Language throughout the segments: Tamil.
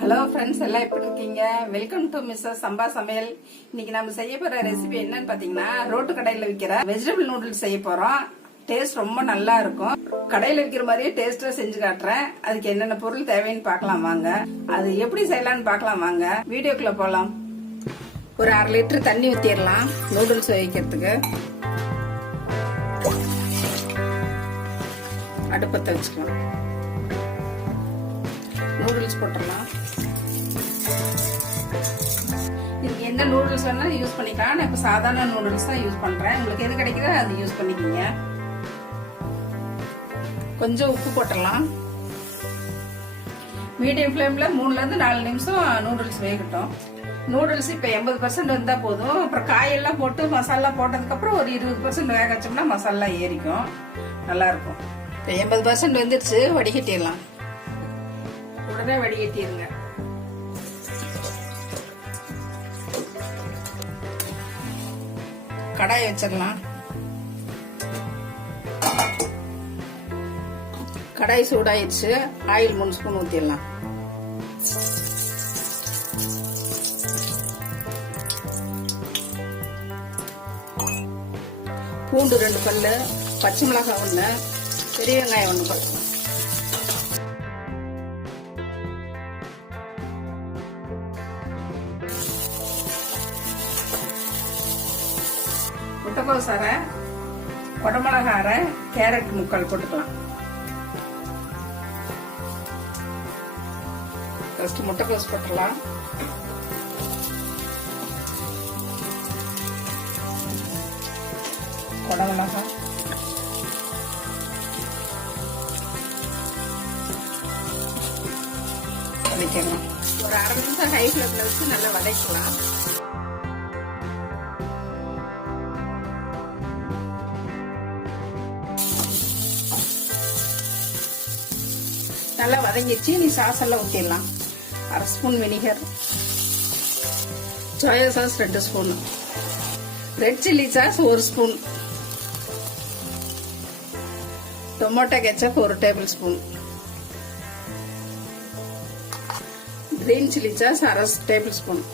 ஹலோ ஃப்ரெண்ட்ஸ், எல்லாம் எப்படி இருக்கீங்க? வெல்கம் டு மிஸ்ஸஸ் சம்பா சமையல். இன்னைக்கு நம்ம செய்ய போற ரெசிபி என்னன்னு பாத்தீங்கன்னா, ரோட்டு கடையில விற்கிற வெஜிடபிள் நூடுல்ஸ் செய்ய போறோம். டேஸ்ட் ரொம்ப நல்லா இருக்கும். கடையில விற்கிற மாதிரியே டேஸ்டா செஞ்சு காட்டுறேன். அதுக்கு என்னென்ன பொருள் தேவைன்னு பார்க்கலாம் வாங்க. அது எப்படி செய்யலாம்னு பார்க்கலாம் வாங்க. வீடியோக்குள்ள போலாம். ஒரு 1/2 லிட்டர் தண்ணி ஊத்திடலாம் நூடுல்ஸ் வைக்கிறதுக்கு. அடுப்பத்தை வச்சுக்கலாம். நூடுல்ஸ் போட்டுடலாம். இதுக்கு என்ன நூடுல்ஸ் வேணாலும் யூஸ் பண்ணிக்கலாம். நான் இப்ப சாதாரண நூடுல்ஸ் தான் யூஸ் பண்றேன். உங்களுக்கு எது கிடைக்குதோ அது யூஸ் பண்ணிக்கோங்க. கொஞ்சம் உப்பு போட்டுடலாம். மீடியம் ஃப்ளேம்ல 3ல இருந்து 4 நிமிஷம் நூடுல்ஸ் வேகட்டும். நூடுல்ஸ் இப்ப 80% வந்தா போதும். அப்புறம் காயெல்லாம் போட்டு மசாலா போட்டதுக்கு அப்புறம் ஒரு 20% வேக வச்சோம்னா மசாலா ஏறிக்கும், நல்லா இருக்கும். இப்ப 80% வந்துருச்சு. வடிகட்டிடலாம். உடனே வடிகட்டிடுங்க. கடாயை வச்சிடலாம். கடாய் சூடாயிடுச்சு. ஆயில் 3 ஸ்பூன் ஊத்திடலாம். பூண்டு 2 பல்லு, பச்சை மிளகாய் 1, பெரிய வெங்காயம் 1 பல்லு. முட்டைக்கோஸ் அரை, குடமிளகா அரை, கேரட் முக்கால் போட்டுக்கலாம். ஃபர்ஸ்ட் முட்டைக்கோஸ் போட்டுக்கலாம். குடமிளகா, வதக்கிடலாம். ஒரு 1/2 நிமிஷம் ஹை ஃப்ளேம்ல வச்சு நல்லா வதக்கலாம். நல்லா வதங்கிடுச்சு. நீ சாஸ் எல்லாம் ஊற்றிடலாம். 1/2 spoon vinegar, soya sauce 2 spoon, red chilli sauce 1 spoon, tomato ketchup 1 table spoon, green chilli sauce 1/2 table spoon,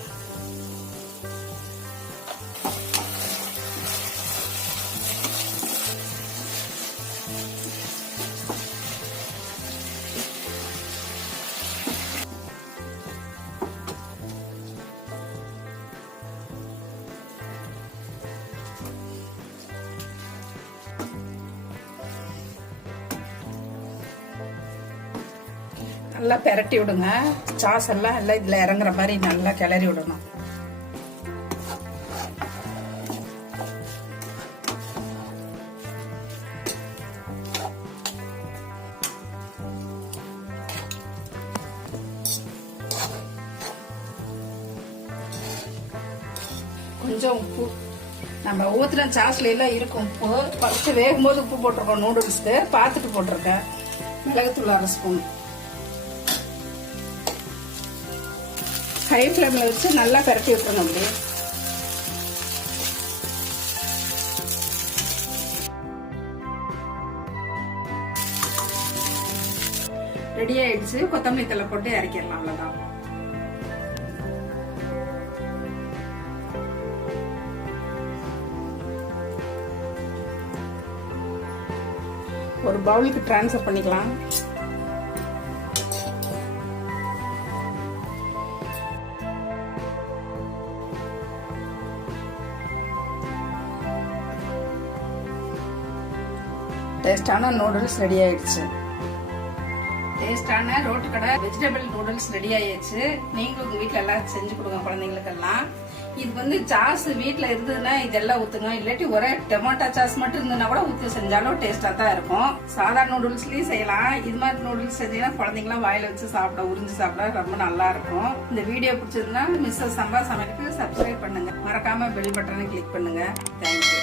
நல்லா பெரட்டி விடுங்க. சாஸ் எல்லாம் இதுல இறங்குற மாதிரி நல்லா கிளறி விடணும். கொஞ்சம் உப்பு, நம்ம ஊத்துன சாஸ்ல எல்லாம் இருக்கும் உப்பு. ஃபர்ஸ்ட் வேகும் போது உப்பு போட்டிருக்கோம். நூடுல்ஸ்க்கு பார்த்துட்டு போட்டிருக்கேன். மிளகுத்தூள் 1/2 ஸ்பூன். ஹை ஃப்ளேம்ல வச்சு நல்லா பரட்டி விட்டுருங்க. அப்படியே ரெடி ஆயிடுச்சு. கொத்தமல்லி தழை போட்டு இறக்கிடலாம். அவ்வளவுதான். ஒரு பவுலுக்கு டிரான்ஸ்ஃபர் பண்ணிக்கலாம். டேஸ்டான நூடுல்ஸ் ரெடி ஆயிடுச்சு. டேஸ்டான ரோட்டு கடை வெஜிடபிள் நூடுல்ஸ் ரெடி ஆயிடுச்சு. நீங்களும் உங்க வீட்டுல எல்லாம் செஞ்சு கொடுங்க குழந்தைங்களுக்கு எல்லாம். இது சாஸ் வீட்டுல இருந்ததுன்னா இதெல்லாம் ஊத்துங்க. இல்லாட்டி ஒரே டொமேட்டோ சாஸ் மட்டும் இருந்ததுன்னா கூட ஊத்தி செஞ்சாலும் டேஸ்டா தான் இருக்கும். சாதா நூடுல்ஸ்லயும் செய்யலாம். இது மாதிரி நூடுல்ஸ் செஞ்சீங்கன்னா குழந்தைங்களாம் வாயில வச்சு சாப்பிட, உறிஞ்சு சாப்பிட ரொம்ப நல்லா இருக்கும். இந்த வீடியோ பிடிச்சதுன்னா மிஸ்ஸஸ் சம்பா சமையலுக்கு சப்ஸ்கிரைப் பண்ணுங்க. மறக்காம பெல் பட்டனை கிளிக் பண்ணுங்க. தேங்க்யூ.